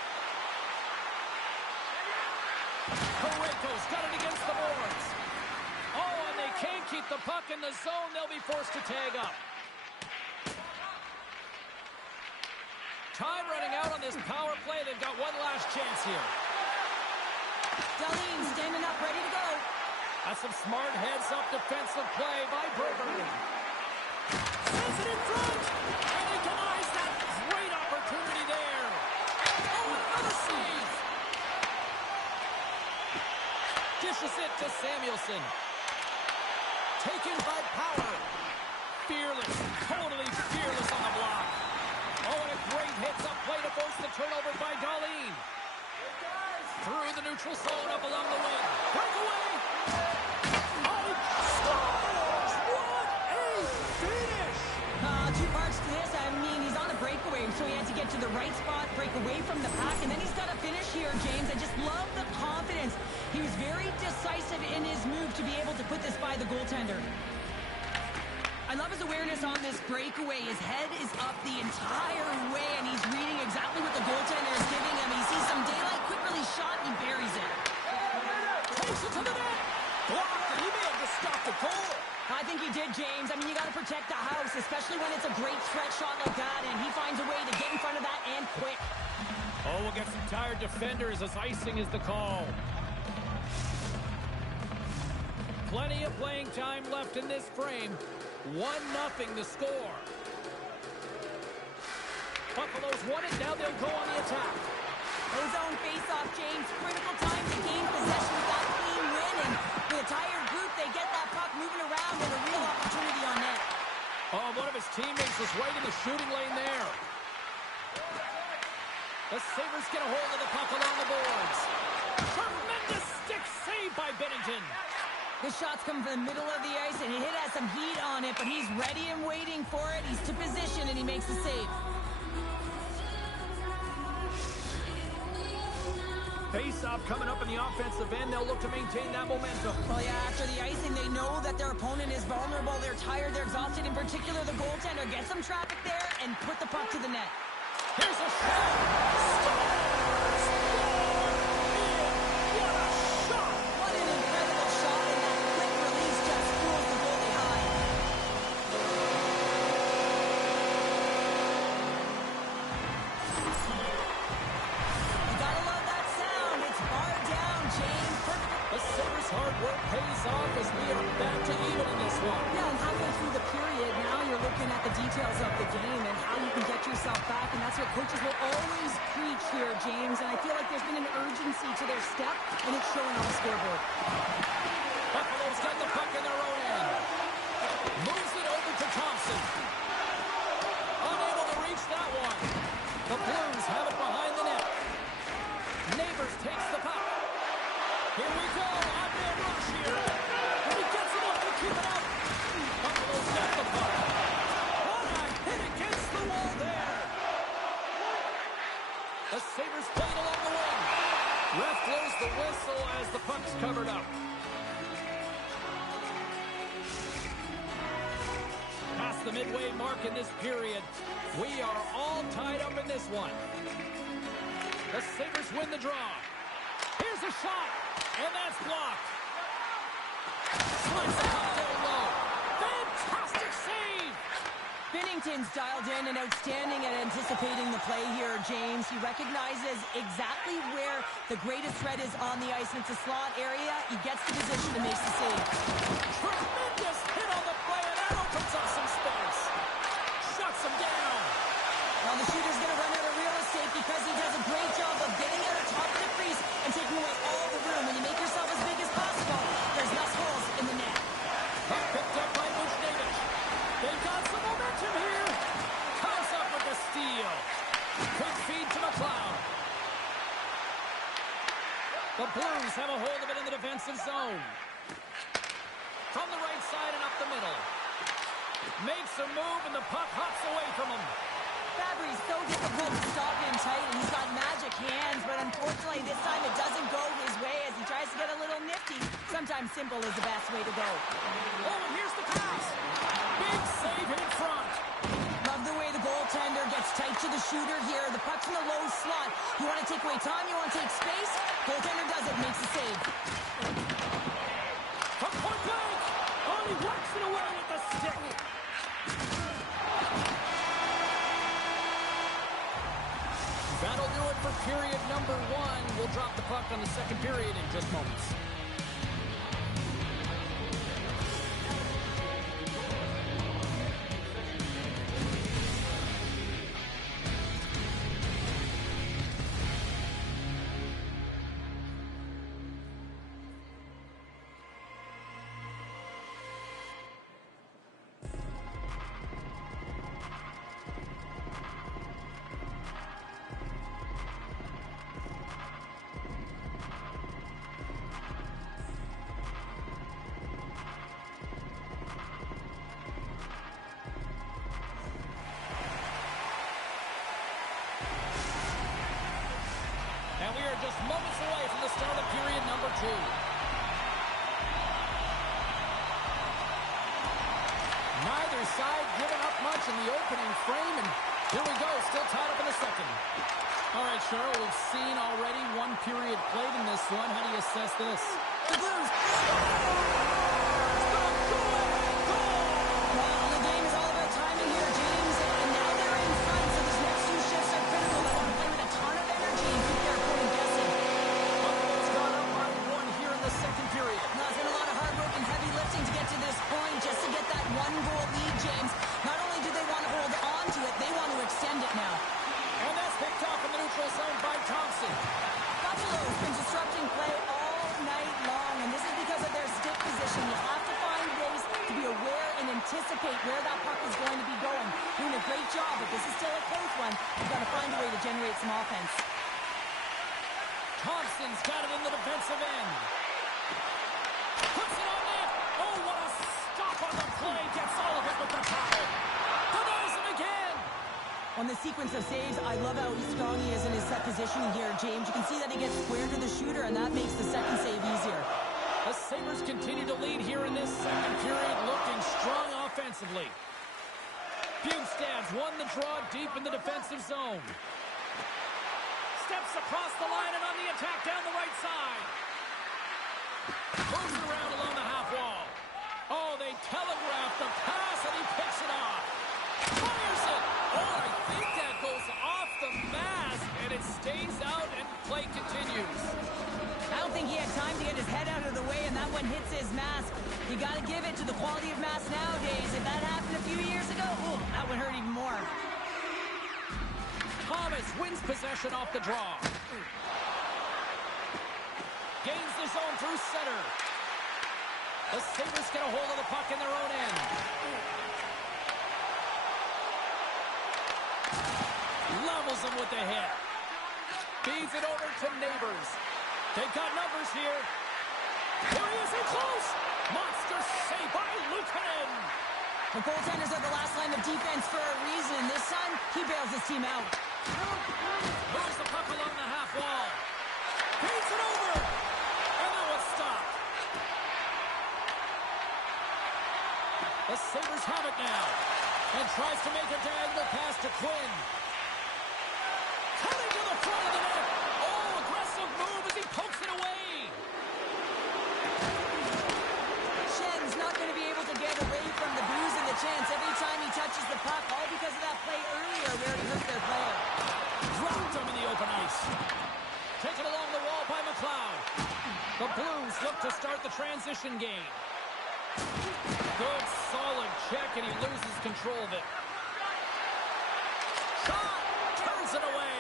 Parayko's got it against the boards. Oh, and they can't keep the puck in the zone. They'll be forced to tag up. Time running out on this power play. They've got one last chance here. Darlene standing up, ready to go. That's some smart heads-up defensive play by Burberry. Sends it in front, and he denies that great opportunity there. Oh, another save. Dishes it to Samuelson. Taken by Power. Fearless, totally fearless on the block. Oh, and a great hits-up play to force the turnover by Darlene. Through the neutral zone, up along the wing. Breakaway! Oh, scores! What a finish! Two parts to this. I mean, he's on a breakaway, so he had to get to the right spot, break away from the pack, and then he's got to finish here, James. I just love the confidence. He was very decisive in his move to be able to put this by the goaltender. I love his awareness on this breakaway. His head is up the entire way, and he's reading exactly what the goaltender is giving him. He sees some daylight, quick release shot, and he buries it. Takes it to the net. Blocked, and he may have just stopped the goal. I think he did, James. I mean, you got to protect the house, especially when it's a great stretch shot like that, and he finds a way to get in front of that and quick. Oh, we'll get some tired defenders as icing is the call. Plenty of playing time left in this frame. 1-0 the score. Buffalo's won it. Now they'll go on the attack. Ozone face-off, James. Critical time to gain possession with that clean win. And with a tired group, they get that puck moving around and a real opportunity on net. Oh, one of his teammates was right in the shooting lane there. The Sabres get a hold of the puck along the boards. Tremendous stick save by Bennington. The shot's coming from the middle of the ice, and he has some heat on it, but he's ready and waiting for it. He's to position, and he makes the save. Face-off coming up in the offensive end. They'll look to maintain that momentum. Well, yeah, after the icing, they know that their opponent is vulnerable. They're tired. They're exhausted. In particular, the goaltender gets some traffic there and put the puck to the net. Here's a shot. Scores! What a shot! What an incredible shot, and that quick release just schools the goalie high. You gotta love that sound. It's bar down, James. The Sabres' hard work pays off as we are back to even in this one. Yeah, and halfway through the period, now you're looking at the details of the game and how you can get yourself back, and that's what coaches will always preach here, James, and I feel like there's been an urgency to their step, and it's showing on the scoreboard. Buffalo's got the puck in their own end. Moves it over to Thompson. Unable to reach that one. The Blues have it behind the net. Neighbors takes the puck. Here we go. On-man rush here. And he gets it up to keep it up. Buffalo's got the puck. What a hit against the wall there. The Sabres played along the wing. Ref blows the whistle as the puck's covered up. Pass past the midway mark in this period. We are all tied up in this one. The Sabres win the draw. Here's a shot, and that's blocked. Slides it up down low. Fantastic save! Binnington's dialed in and outstanding at anticipating the play here, James. He recognizes exactly where the greatest threat is on the ice, and it's a slot area. He gets the position and makes the save. Tremendous hit on the play, and that opens up some space. Shuts him down. Well, the shooter's going to run out of real estate because he does a great job of getting out of top of the crease and taking away all the room. When you make yourself as big as possible, there's less holes in the net. Puck picked up by Buchnevich. They've got some momentum here. Comes up with the steal. Quick feed to McLeod. The Blues have a hold of it in the defensive zone. From the right side and up the middle. Makes a move, and the puck hops away from him. Fabry's so difficult to stop in tight, and he's got magic hands, but unfortunately this time it doesn't go his way as he tries to get a little nifty. Sometimes simple is the best way to go. Oh, and here's the pass. Big save in front. Love the way the goaltender gets tight to the shooter here. The puck's in the low slot. You want to take away time, you want to take space. Goaltender does it, makes the save. From point blank. Oh, he whacks it away with the stick. That'll do it for period number 1. We'll drop the puck on the second period in just moments. And we are just moments away from the start of period number 2. Neither side giving up much in the opening frame, and here we go, still tied up in the second. All right, Cheryl, we've seen already one period played in this one. How do you assess this? The Blues. Well, the game is all about timing here, James, and now they're in front, so these next 2 shifts are critical. They want to play with a ton of energy and keep their opponent guessing. Buffalo's gone up by 1 here in the second period. Now, it's been a lot of hard work and heavy lifting to get to this point, just to get that 1-goal lead, James. Not only do they want to hold on to it, they want to extend it now. And that's picked off in the neutral zone by Thompson. Buffalo's been disrupting play all night long, and this is because of their stick position. You have to find ways to be aware and anticipate where that puck is going to be going. Doing a great job, but this is still a close one. You've got to find a way to generate some offense. Thompson's got it in the defensive end. Puts it on net. Oh, what a stop on the play. Gets all of it with the power. Denies him again. On the sequence of saves, I love how strong he is in his set positioning here, James. You can see that he gets square to the shooter, and that makes the second save easier. The Sabres continue to lead here in this second period, looking strong offensively. Bugstad's won the draw deep in the defensive zone. Steps across the line and on the attack down the right side. Moves it around along the half wall. Oh, they telegraph the pass, and he picks it off. Fires it. Oh, I think that goes off the mask, and it stays out, and play continues. I don't think he had time to get his head out of the way, and that one hits his mask. You got to give it to the quality of mask nowadays. If that happened a few years ago, ooh, that would hurt even more. Thomas wins possession off the draw. Gains the zone through center. The Sabres get a hold of the puck in their own end. Levels them with the hit. Feeds it over to Neighbors. They've got numbers here. Here he is in close. Monster save by Luukkonen. The goaltenders are the last line of defense for a reason. This time, he bails his team out. Moves the puck along the half wall. Feeds it over. And that was stopped. The Sabres have it now. And tries to make a diagonal pass to Quinn. Cutting to the front of the net. Oh, aggressive move as he pokes it away. Schen's not going to be able to get away from the booze and the chance every time he touches the puck, all because of that play earlier where he hurt their player. Dropped him in the open ice. Taken along the wall by McLeod. The Blues look to start the transition game. Good, solid check, and he loses control of it. Shot! Turns it away!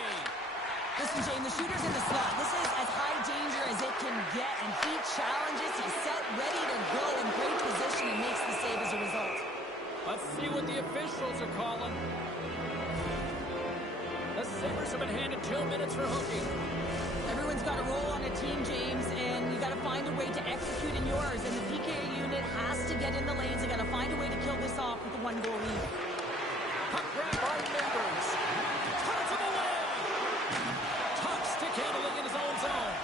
Listen, Jane, the shooter's in the slot. This is as high danger as it can get, and he challenges. He's set, ready to go, in great position, and makes the save as a result. Let's see what the officials are calling. The Sabres have been handed 2 minutes for hooking. Everyone's got a role on a team, James, and you got to find a way to execute in yours. And the PK unit has to get in the lanes. They got to find a way to kill this off with a 1-goal lead. Puck grab by Members. Turns him away. Top stick handling in his own zone.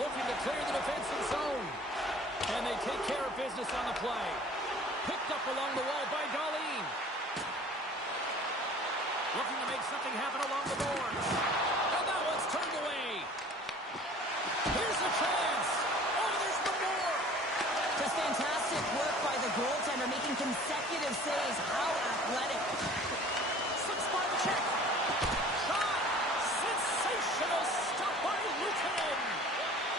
Looking to clear the defensive zone. And they take care of business on the play. Picked up along the wall by Darlene. Looking to make something happen along the boards. And that one's turned away. Here's a chance. Oh, there's one more. Just fantastic work by the goaltender, making consecutive saves. How athletic. Slips by the check. Shot. Sensational stop by Lukanen.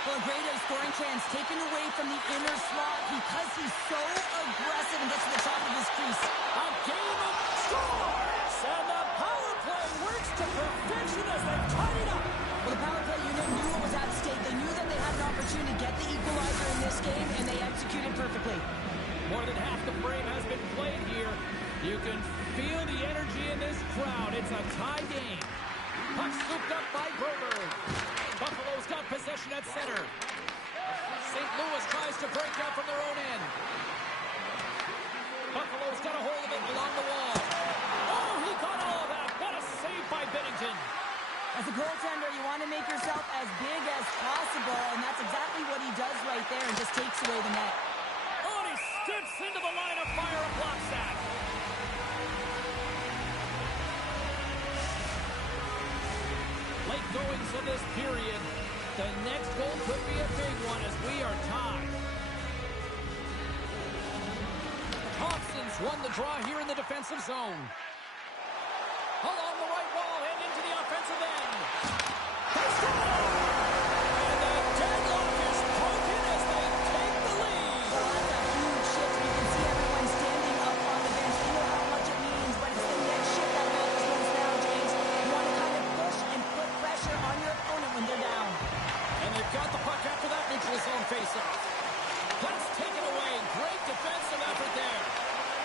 Well, a great scoring chance taken away from the inner slot because he's so aggressive and gets to the top of his crease. A game of scores. And the power play works to perfection as they tied it up. Well, the power play unit knew what was at stake. They knew that they had an opportunity to get the equalizer in this game, and they executed perfectly. More than half the frame has been played here. You can feel the energy in this crowd. It's a tie game. Puck scooped up by Broberg. Buffalo's got possession at center. St. Louis tries to break out from their own end. Buffalo's got a hold of it along the wall. Oh, he got all of that. What a save by Bennington. As a goaltender, you want to make yourself as big as possible, and that's exactly what he does right there and just takes away the net. Oh, and he steps into the line of fire and blocks that. Late goings of this period. The next goal could be a big one as we are tied. Thompson's won the draw here in the defensive zone. Along the right wall and into the offensive end. They score! And the deadlock is broken as they take the lead. Well, that's a huge shift. You can see everyone standing up on the bench. They know how much it means, but it's the next shift that matters most now, James. You want to kind of push and put pressure on your opponent when they're down. And they've got the puck after that neutral zone faceoff. That's taken away. Great defensive effort there.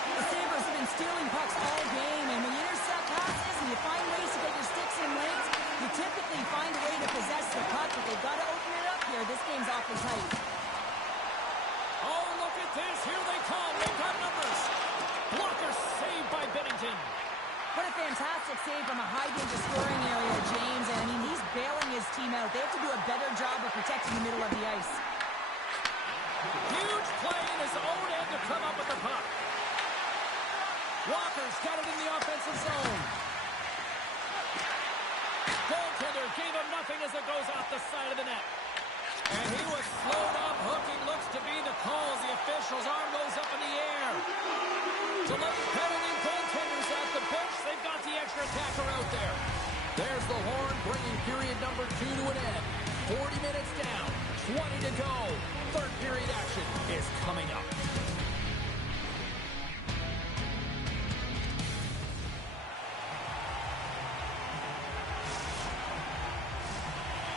The Sabres have been stealing pucks all game, and when you intercept passes and you find ways to get your sticks in lanes, you typically find a way to possess the puck, but they've got to open it up here. This game's awfully tight. Oh, look at this. Here they come. They've got numbers. Blocker saved by Bennington. What a fantastic save from a high-danger scoring area, James. And, I mean, he's bailing his team out. They have to do a better job of protecting the middle of the ice. Huge play in his own end to come up with the puck. Walker's got it in the offensive zone. Goaltender gave him nothing as it goes off the side of the net. And he was slowed up. Hooking looks to be the call as the official's arm goes up in the air. Delayed penalty, goaltenders at the bench. They've got the extra attacker out there. There's the horn, bringing period number 2 to an end. 40 minutes down, 20 to go. Third period action is coming up.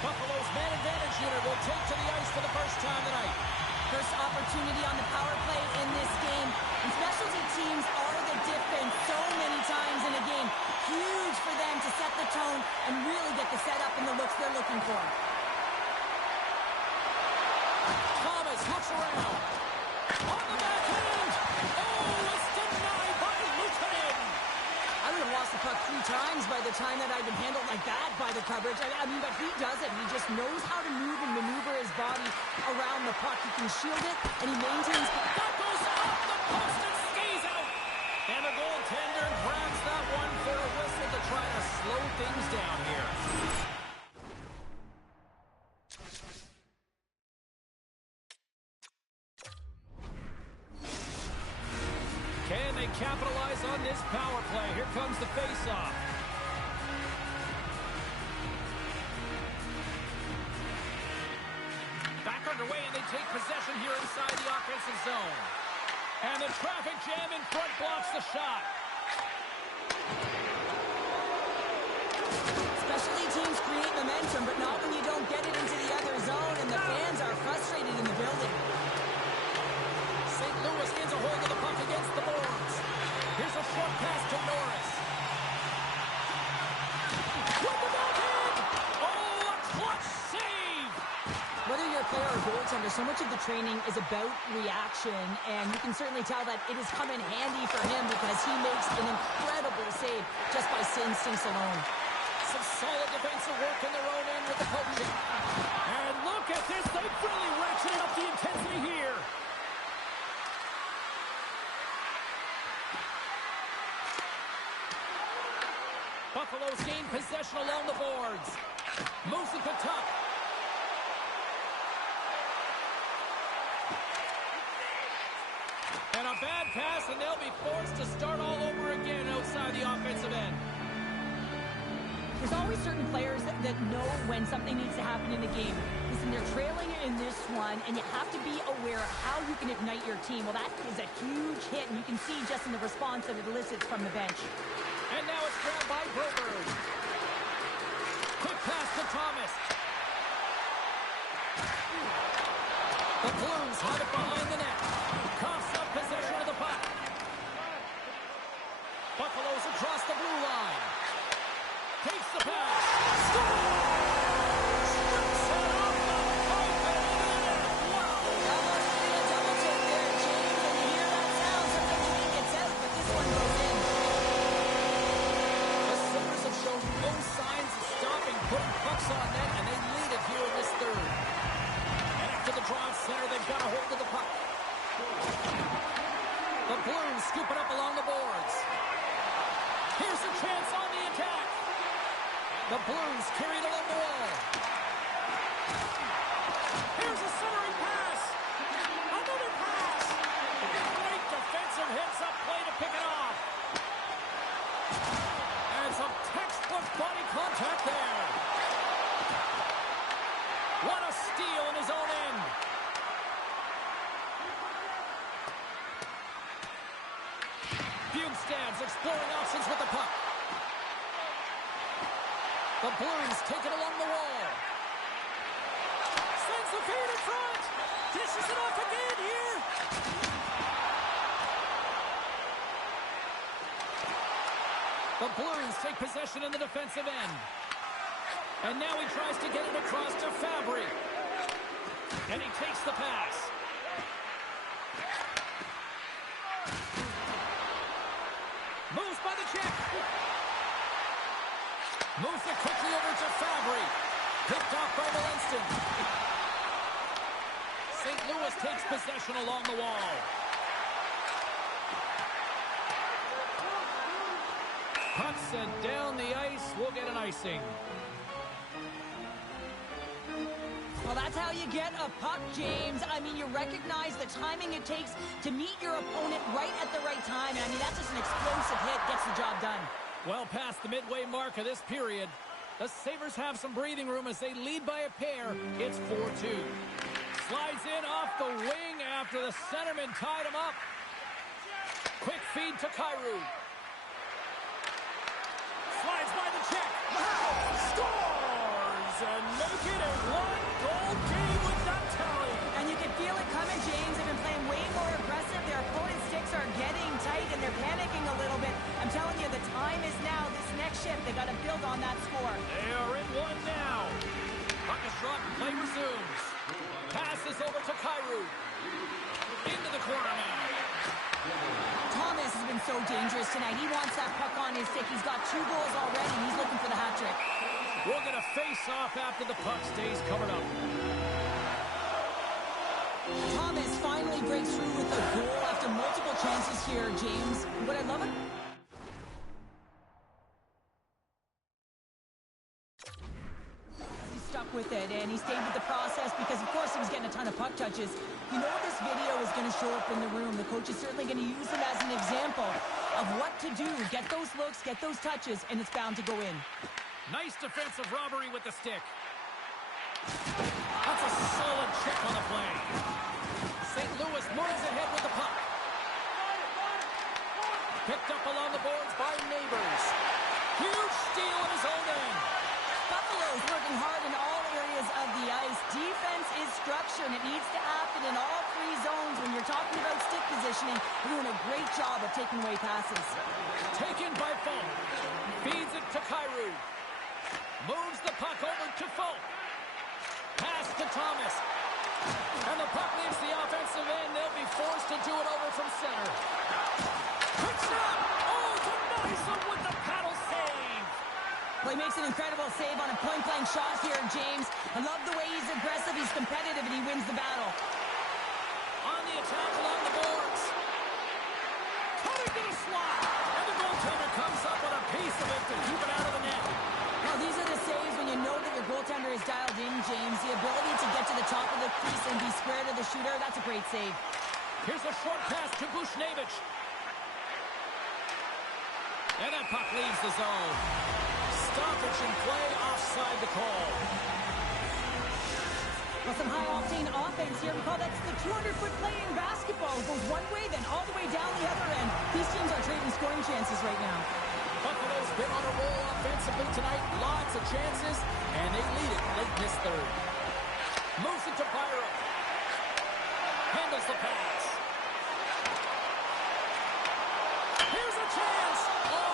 Buffalo's man advantage unit will take to the ice for the first time tonight. First opportunity on the power play in this game. And specialty teams are the difference so many times in a game. Huge for them to set the tone and really get the setup and the looks they're looking for. Thomas looks around. On the backhand. Oh, it's denied by Lukanen. I would have lost the puck 3 times by the time that I'd been handled like that by the coverage. I mean, but he does it. He just knows how to move and maneuver his body around the puck. He can shield it, and he maintains. That goes off the post and things down here. Can they capitalize on this power play? Here comes the face-off. Back underway, and they take possession here inside the offensive zone. And the traffic jam in front blocks the shot. Specialty teams create momentum, but not when you don't get it into the other zone, and the fans are frustrated in the building. St. Louis gets a hold of the puck against the boards. Here's a short pass to Norris. With the backhand! Oh, a clutch save! Whether you're a player or goaltender, so much of the training is about reaction, and you can certainly tell that it has come in handy for him because he makes an incredible save just by instincts alone. Some solid defensive work in their own end with the poaching. And look at this. They've really ratcheted up the intensity here. Buffalo's gained possession along the boards. Moves at the top. And a bad pass, and they'll be forced to start all over again outside the offensive end. There's always certain players that know when something needs to happen in the game. Listen, they're trailing in this one, and you have to be aware of how you can ignite your team. Well, that is a huge hit, and you can see just in the response that it elicits from the bench. And now it's grabbed by Broberg. Quick pass to Thomas. The Blues have it behind the net. Coughs up possession of the puck. Buffalo's across the blue line. Takes the pass. Scores! Set off by the pipe and into the net. Wow! That must have been a double check there, James. When you hear that sound, sometimes you think it's out, but this one goes in. The Sabres have shown no signs of stopping, putting pucks on net, and they lead it here in this third. And after the draw at center, they've got a hold of the puck. The Blues scoop it up along the boards. Here's a chance on the attack. The Blues carry it along the wall. Here's a centering pass. Another pass. Great defensive hits-up play to pick it off. And some textbook body contact there. What a steal in his own end. Bjugstad's exploring options with the puck. The Blues take it along the wall. Sends the feed in front. Dishes it off again here. The Blues take possession in the defensive end. And now he tries to get it across to Fabry. And he takes the pass. Moves by the check. Moves it quickly over to Fabry. Picked off by Walenston. St. Louis takes possession along the wall. Puck sent down the ice. We'll get an icing. Well, that's how you get a puck, James. I mean, you recognize the timing it takes to meet your opponent right at the right time. And I mean, that's just an explosive hit, gets the job done. Well past the midway mark of this period, the Sabres have some breathing room as they lead by a pair. It's 4-2. Slides in off the wing after the centerman tied him up. Quick feed to Kyrou. Slides by the check. Scores! And make it a one-goal game with that tally. And you can feel it coming, James. They've been playing way more aggressive. Their opponent's sticks are getting tight, and they're panicking a little bit. I'm telling you, the time is now. This next shift, they got to build on that score. They are in one now. Puck is dropped, play resumes. Passes over to Kyrou. Into the corner now. Thomas has been so dangerous tonight. He wants that puck on his stick. He's got 2 goals already, and he's looking for the hat trick. We're going to face off after the puck stays covered up. Thomas finally breaks through with a goal after multiple chances here, James. What I love it with it, and he stayed with the process because, of course, he was getting a ton of puck touches. You know this video is going to show up in the room. The coach is certainly going to use him as an example of what to do. Get those looks, get those touches, and it's bound to go in. Nice defensive robbery with the stick. That's a solid check on the play. St. Louis moves ahead with the puck. Picked up along the boards by Neighbors. Huge steal in his own end. Buffalo's working hard in all areas of the ice. Defense is structure, and it needs to happen in all three zones. When you're talking about stick positioning, you're doing a great job of taking away passes. Taken by Folk. Feeds it to Kyrou. Moves the puck over to Folk. Pass to Thomas. And the puck leaves the offensive end. They'll be forced to do it over from center. Picks it up. Oh, denies him with the paddle save. Well, he makes an incredible save on a point-blank shot here, James. I love the way he's aggressive, he's competitive, and he wins the battle. On the attack along the boards. Cutting to the slot. And the goaltender comes up with a piece of it to keep it out of the net. Now, these are the saves when you know that your goaltender is dialed in, James. The ability to get to the top of the crease and be square to the shooter, that's a great save. Here's a short pass to Bushnevich. And that puck leaves the zone. Stoppage in play, offside the call. Well, some high-octane offense here. Recall that's the 200-foot play in basketball. It goes one way, then all the way down the other end. These teams are trading scoring chances right now. Buffalo's been on a roll offensively tonight. Lots of chances, and they lead it late in this third. Moves it to Byron. Handles the pass. Here's a chance. Oh,